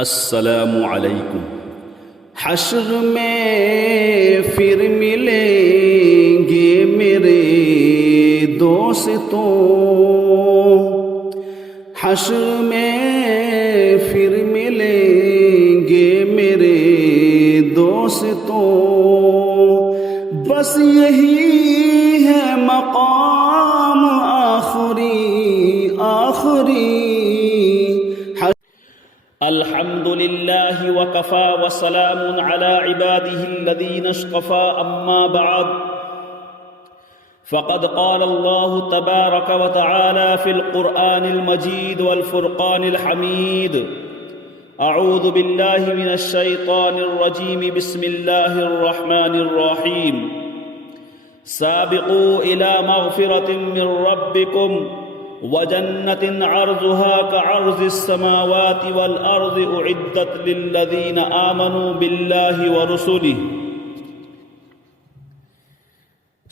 السلام علیکم۔ حشر میں پھر ملیں گے میرے دوستوں، حشر میں پھر ملیں گے میرے دوستوں، بس یہی ہے مقام آخری الحمد للہ وکفا وسلام علی عباده الذین اصطفى اما بعد فقد قال الله تبارك وتعالى في القرآن المجيد والفرقان الحميد اعوذ بالله من الشيطان الرجيم بسم الله الرحمن الرحيم سابقوا إلى مغفرة من ربكم وجنة عرضها كعرض السماوات والأرض أعدت للذين آمنوا بالله ورسله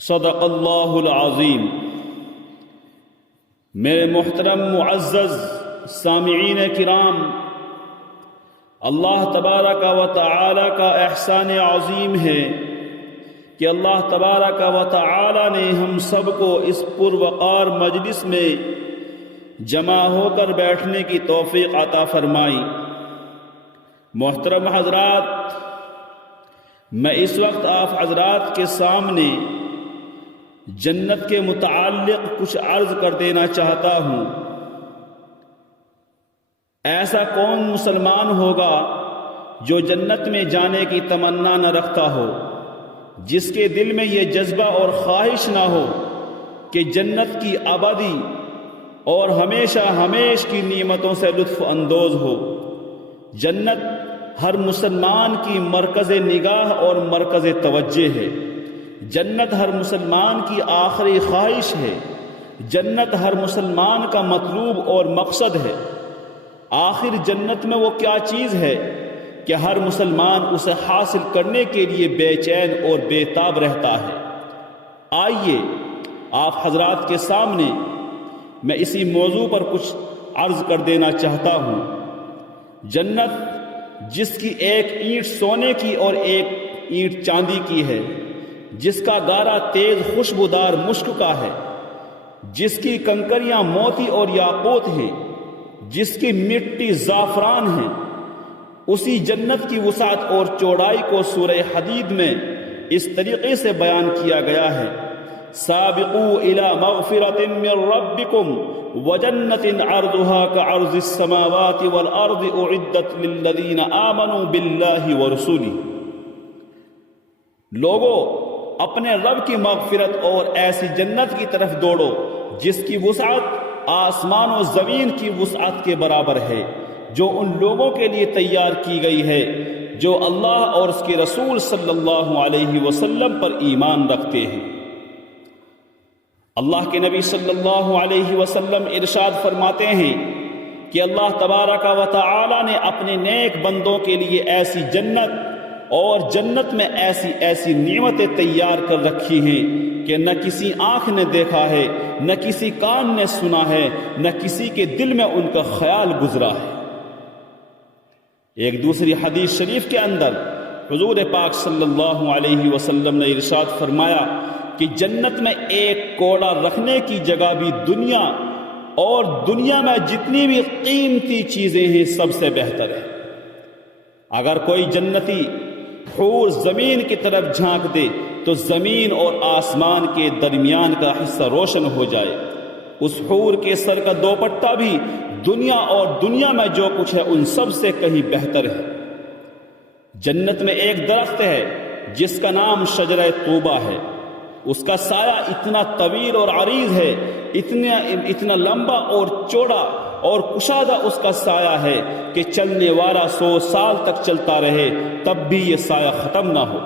صدق اللہ العظیم۔ میرے محترم معزز سامعین کرام، اللہ تبارک و تعالی کا احسان عظیم ہے کہ اللہ تبارک و تعالی نے ہم سب کو اس پروقار مجلس میں جمع ہو کر بیٹھنے کی توفیق عطا فرمائی۔ محترم حضرات، میں اس وقت آپ حضرات کے سامنے جنت کے متعلق کچھ عرض کر دینا چاہتا ہوں۔ ایسا کون مسلمان ہوگا جو جنت میں جانے کی تمنا نہ رکھتا ہو، جس کے دل میں یہ جذبہ اور خواہش نہ ہو کہ جنت کی ابدی اور ہمیشہ ہمیش کی نعمتوں سے لطف اندوز ہو۔ جنت ہر مسلمان کی مرکز نگاہ اور مرکز توجہ ہے۔ جنت ہر مسلمان کی آخری خواہش ہے۔ جنت ہر مسلمان کا مطلوب اور مقصد ہے۔ آخر جنت میں وہ کیا چیز ہے کہ ہر مسلمان اسے حاصل کرنے کے لیے بے چین اور بے تاب رہتا ہے۔ آئیے آپ حضرات کے سامنے میں اسی موضوع پر کچھ عرض کر دینا چاہتا ہوں۔ جنت جس کی ایک اینٹ سونے کی اور ایک اینٹ چاندی کی ہے، جس کا گارا تیز خوشبودار مشک کا ہے، جس کی کنکریاں موتی اور یاقوت ہیں، جس کی مٹی زعفران ہے، اسی جنت کی وسعت اور چوڑائی کو سورہ حدید میں اس طریقے سے بیان کیا گیا ہے: سابقوا الى مغفرة من ربكم وجنة عرضها كعرض السماوات والارض اعدت للذين آمنوا بالله ورسوله۔ لوگو، اپنے رب کی مغفرت اور ایسی جنت کی طرف دوڑو جس کی وسعت آسمان و زمین کی وسعت کے برابر ہے، جو ان لوگوں کے لیے تیار کی گئی ہے جو اللہ اور اس کے رسول صلی اللہ علیہ وسلم پر ایمان رکھتے ہیں۔ اللہ کے نبی صلی اللہ علیہ وسلم ارشاد فرماتے ہیں کہ اللہ تبارک و تعالی نے اپنے نیک بندوں کے لیے ایسی جنت اور جنت میں ایسی ایسی نعمتیں تیار کر رکھی ہیں کہ نہ کسی آنکھ نے دیکھا ہے، نہ کسی کان نے سنا ہے، نہ کسی کے دل میں ان کا خیال گزرا ہے۔ ایک دوسری حدیث شریف کے اندر حضور پاک صلی اللہ علیہ وسلم نے ارشاد فرمایا کہ جنت میں ایک کوڑا رکھنے کی جگہ بھی دنیا اور دنیا میں جتنی بھی قیمتی چیزیں ہیں سب سے بہتر ہے۔ اگر کوئی جنتی حور زمین کی طرف جھانک دے تو زمین اور آسمان کے درمیان کا حصہ روشن ہو جائے۔ اس حور کے سر کا دوپٹہ بھی دنیا اور دنیا میں جو کچھ ہے ان سب سے کہیں بہتر ہے۔ جنت میں ایک درخت ہے جس کا نام شجرہ طوبہ ہے۔ اس کا سایہ اتنا طویل اور عریض ہے، اتنا لمبا اور چوڑا اور کشادہ اس کا سایہ ہے کہ چلنے والا 100 سال تک چلتا رہے تب بھی یہ سایہ ختم نہ ہو۔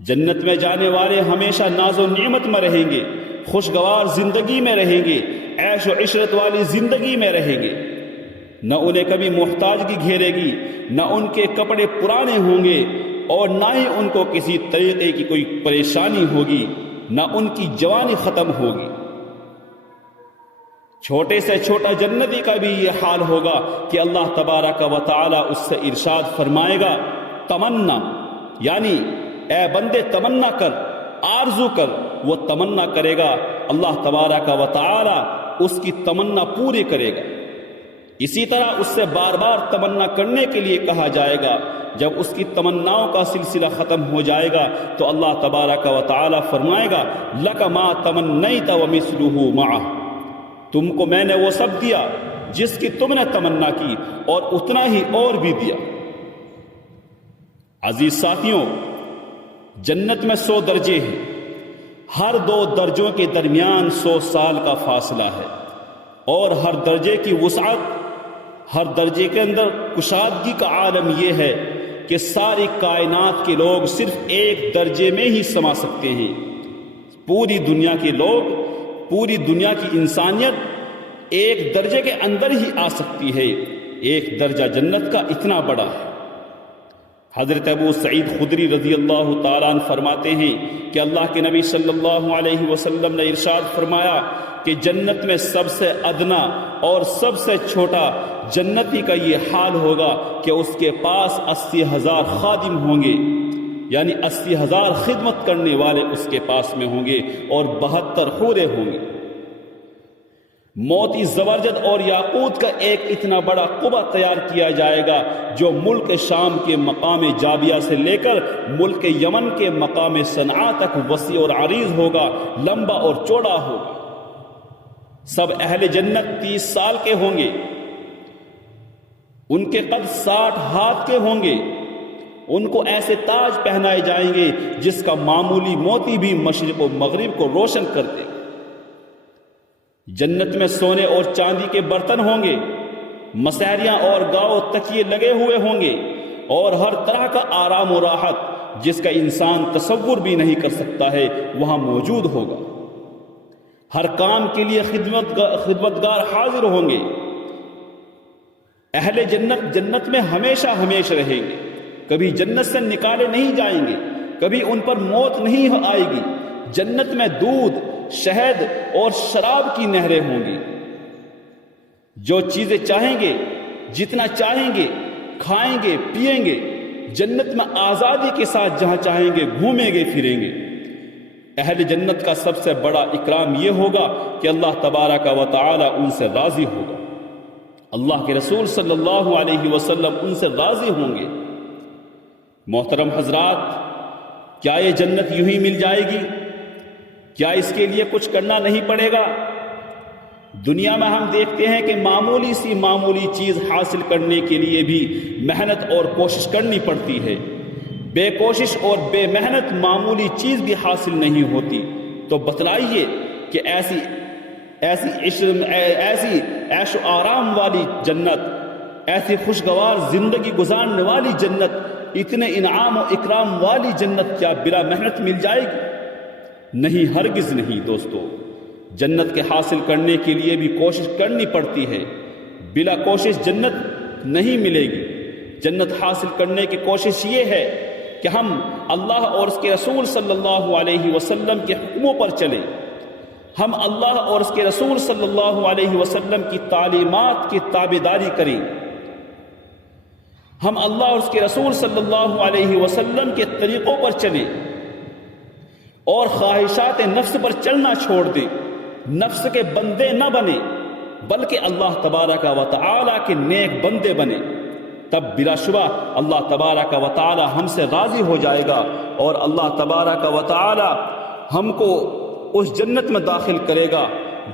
جنت میں جانے والے ہمیشہ ناز و نعمت میں رہیں گے، خوشگوار زندگی میں رہیں گے، عیش و عشرت والی زندگی میں رہیں گے۔ نہ انہیں کبھی محتاجگی گھیرے گی، نہ ان کے کپڑے پرانے ہوں گے، اور نہ ہی ان کو کسی طریقے کی کوئی پریشانی ہوگی، نہ ان کی جوانی ختم ہوگی۔ چھوٹے سے چھوٹا جنتی کا بھی یہ حال ہوگا کہ اللہ تبارک و تعالی اس سے ارشاد فرمائے گا تمنا، یعنی اے بندے تمنا کر، آرزو کر، وہ تمنا کرے گا، اللہ تبارک و تعالی اس کی تمنا پوری کرے گا۔ اسی طرح اس سے بار بار تمنا کرنے کے لیے کہا جائے گا۔ جب اس کی تمناؤں کا سلسلہ ختم ہو جائے گا تو اللہ تبارک و تعالی فرمائے گا لک ما تمنیت ومثلہ معہ، تم کو میں نے وہ سب دیا جس کی تم نے تمنا کی اور اتنا ہی اور بھی دیا۔ عزیز ساتھیوں، جنت میں 100 درجے ہیں، ہر 2 درجوں کے درمیان 100 سال کا فاصلہ ہے، اور ہر درجے کی وسعت، ہر درجے کے اندر کشادگی کا عالم یہ ہے کہ ساری کائنات کے لوگ صرف ایک درجے میں ہی سما سکتے ہیں۔ پوری دنیا کے لوگ، پوری دنیا کی انسانیت ایک درجے کے اندر ہی آ سکتی ہے۔ ایک درجہ جنت کا اتنا بڑا ہے۔ حضرت ابو سعید خدری رضی اللہ تعالیٰ عنہ فرماتے ہیں کہ اللہ کے نبی صلی اللہ علیہ وسلم نے ارشاد فرمایا کہ جنت میں سب سے ادنا اور سب سے چھوٹا جنتی کا یہ حال ہوگا کہ اس کے پاس 80,000 خادم ہوں گے، یعنی 80,000 خدمت کرنے والے اس کے پاس میں ہوں گے، اور 72 حوریں ہوں گے۔ موتی زبرجد اور یاقوت کا ایک اتنا بڑا قبہ تیار کیا جائے گا جو ملک شام کے مقام جابیہ سے لے کر ملک یمن کے مقام صنعاء تک وسیع اور عریض ہوگا، لمبا اور چوڑا ہوگا۔ سب اہل جنت 30 سال کے ہوں گے، ان کے قد 60 ہاتھ کے ہوں گے، ان کو ایسے تاج پہنائے جائیں گے جس کا معمولی موتی بھی مشرق و مغرب کو روشن کر دے۔ جنت میں سونے اور چاندی کے برتن ہوں گے، مسحریاں اور گاؤ تکیے لگے ہوئے ہوں گے، اور ہر طرح کا آرام و راحت جس کا انسان تصور بھی نہیں کر سکتا ہے وہاں موجود ہوگا۔ ہر کام کے لیے خدمتگار حاضر ہوں گے۔ اہل جنت جنت میں ہمیشہ ہمیشہ رہیں گے، کبھی جنت سے نکالے نہیں جائیں گے، کبھی ان پر موت نہیں آئے گی۔ جنت میں دودھ، شہد اور شراب کی نہریں ہوں گی۔ جو چیزیں چاہیں گے، جتنا چاہیں گے کھائیں گے، پیئیں گے۔ جنت میں آزادی کے ساتھ جہاں چاہیں گے گھومیں گے، پھریں گے۔ اہل جنت کا سب سے بڑا اکرام یہ ہوگا کہ اللہ تبارک و تعالی ان سے راضی ہوگا، اللہ کے رسول صلی اللہ علیہ وسلم ان سے راضی ہوں گے۔ محترم حضرات، کیا یہ جنت یوں ہی مل جائے گی؟ کیا اس کے لیے کچھ کرنا نہیں پڑے گا؟ دنیا میں ہم دیکھتے ہیں کہ معمولی سی معمولی چیز حاصل کرنے کے لیے بھی محنت اور کوشش کرنی پڑتی ہے۔ بے کوشش اور بے محنت معمولی چیز بھی حاصل نہیں ہوتی۔ تو بتلائیے کہ ایسی عیش و آرام والی جنت، ایسی خوشگوار زندگی گزارنے والی جنت، اتنے انعام و اکرام والی جنت کیا بلا محنت مل جائے گی؟ نہیں، ہرگز نہیں دوستو۔ جنت کے حاصل کرنے کے لیے بھی کوشش کرنی پڑتی ہے۔ بلا کوشش جنت نہیں ملے گی۔ جنت حاصل کرنے کی کوشش یہ ہے کہ ہم اللہ اور اس کے رسول صلی اللہ علیہ وسلم کے حکموں پر چلیں، ہم اللہ اور اس کے رسول صلی اللہ علیہ وسلم کی تعلیمات کی تابعداری کریں، ہم اللہ اور اس کے رسول صلی اللہ علیہ وسلم کے طریقوں پر چلیں، اور خواہشات نفس پر چلنا چھوڑ دیں، نفس کے بندے نہ بنیں بلکہ اللہ تبارک و تعالی کے نیک بندے بنیں۔ تب بلا شبہ اللہ تبارک و تعالی ہم سے راضی ہو جائے گا، اور اللہ تبارک و تعالی ہم کو اس جنت میں داخل کرے گا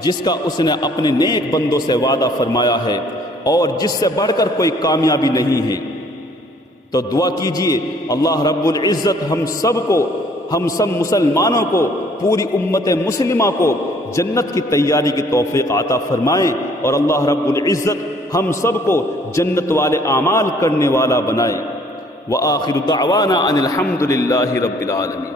جس کا اس نے اپنے نیک بندوں سے وعدہ فرمایا ہے، اور جس سے بڑھ کر کوئی کامیابی نہیں ہے۔ تو دعا کیجئے اللہ رب العزت ہم سب مسلمانوں کو، پوری امت مسلمہ کو جنت کی تیاری کی توفیق عطا فرمائیں، اور اللہ رب العزت ہم سب کو جنت والے اعمال کرنے والا بنائے۔ وآخر دعوانا ان الحمد للہ رب العالمین۔